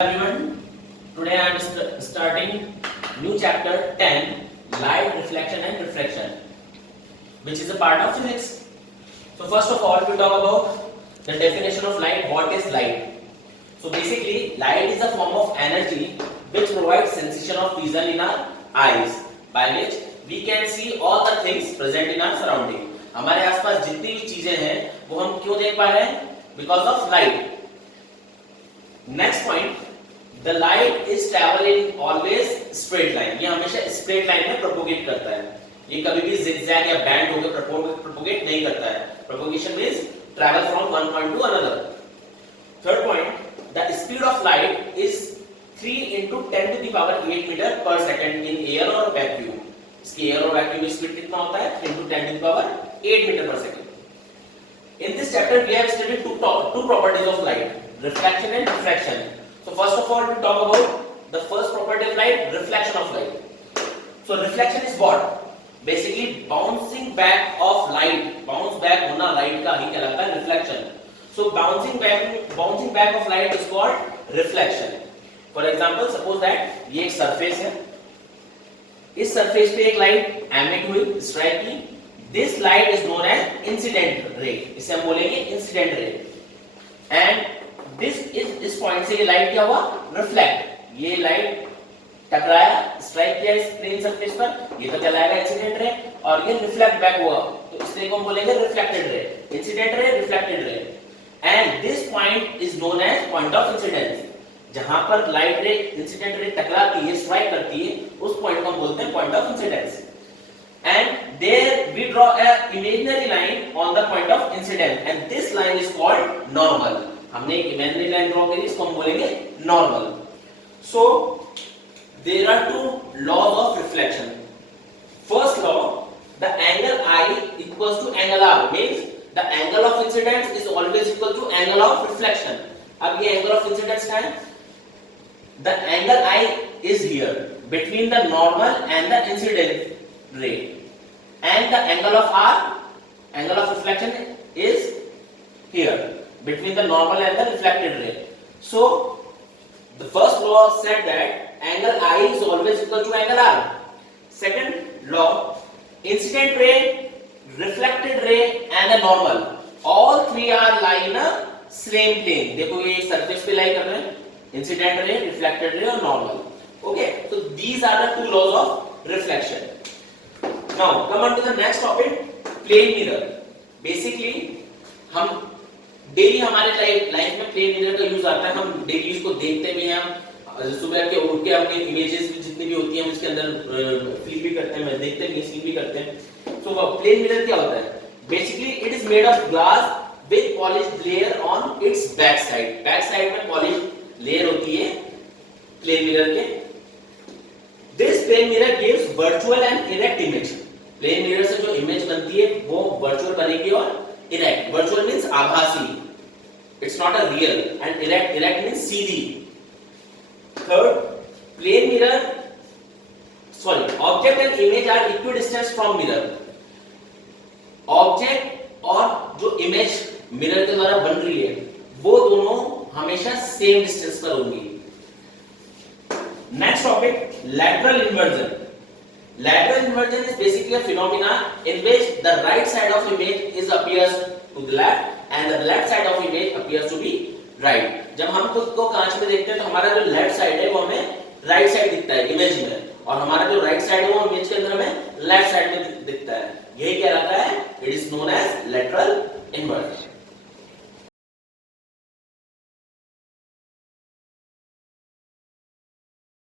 Everyone, today I am starting new chapter 10, light reflection and refraction, which is a part of physics. So first of all, we talk about the definition of light. What is light? So basically, light is a form of energy which provides sensation of vision in our eyes, by which we can see all the things present in our surrounding. हमारे आसपास जितनी भी चीजें हैं वो हम क्यों देख पा रहे हैं? Because of light. Next point, the light is traveling always straight line. ये हमेशा straight line में propagate करता है. ये कभी भी zigzag या bend होकर propagate नहीं करता है. Propagation means travel from one point to another. Third point, the speed of light is 3 into 10 to the power 8 meter per second in air or vacuum. इसकी air और vacuum की speed कितना होता है? 3 into 10 to the power 8 meter per second. In this chapter, we have studied two properties of light, refraction and refraction. So first of all, we talk about the first property of light, reflection of light. So reflection is what? Basically bouncing back of light. Bounce back होना light का ही कहलाता है reflection. So bouncing back of light is called reflection. For example, suppose that ये एक surface है. इस surface पे एक light emit हुई, strike की. This light is known as incident ray. इसे हम बोलेंगे incident ray. And इस पॉइंट से ये लाइट क्या हुआ? रिफ्लेक्ट. ये लाइट टकराया, स्ट्राइक किया इस प्लेन सरफेस पर, ये तो कहलाएगा इंसिडेंट रे, और ये रिफ्लेक्ट बैक हुआ, तो इस रे को हम बोलेंगे reflected ray. Incident ray, reflected ray. And this point is known as point of incidence. जहां पर लाइट रे इंसिडेंट रे टकराती है, स्ट्राइक करती है, उस पॉइंट को हम बोलते हैं point of incidence. And there we draw a imaginary line on the point of incidence, and this line is called normal. हमने एक इमेजिनरी लाइन ड्रॉ करी, इसको हम बोलेंगे normal. So there are two laws of reflection. First law, the angle I equals to angle R, means the angle of incidence is always equal to angle of reflection. अब ये angle of incidence क्या है? The angle I is here between the normal and the incident ray, and the angle of r, angle of reflection is here between the normal and the reflected ray. So the first law said that angle I is always equal to angle R. Second law, incident ray, reflected ray and the normal, all three are lie in a same plane. देखो ये surface पे lie कर रहे हैं, incident ray, reflected ray और normal. Okay, so these are the two laws of reflection. Now come on to the next topic, plane mirror. Basically हम डेली हमारे लाइफ में प्लेन मिरर का यूज आता है. हम डेली इसको देखते भी हैं. हम सुबह के उठ के अपनी इमेजेस जितनी भी होती हैं हम इसके अंदर फ्लिप भी करते हैं, देखते हैं, स्लिप भी करते हैं. तो प्लेन मिरर क्या होता है? Basically it is made of glass with polished layer on its back side. Back side में पॉलिश्ड लेयर होती है प्लेन मिरर के. This plane mirror gives virtual and erect image. Plane mirror से जो image बनती है वो वर्चुअल बनेगी और इरेक्ट. वर्चुअल मींस आभासी, it's not a real, and erect means सीधी. Third, plane mirror object and image are equidistance from mirror. Object और जो इमेज मिरर के द्वारा बन रही है वो दोनों हमेशा सेम डिस्टेंस पर होंगी. Next topic, lateral inversion. Lateral inversion is basically a phenomena in which the right side of image appears to the left and the left side of image appears to be right. जब हम खुद को कांच में देखते हैं तो हमारा जो लेफ्ट साइड है वो हमें राइट साइड दिखता है इमेज में, और हमारा जो राइट साइड है वो इमेज के अंदर हमें लेफ्ट साइड में दिखता है. यही क्या रहता है? It is known as lateral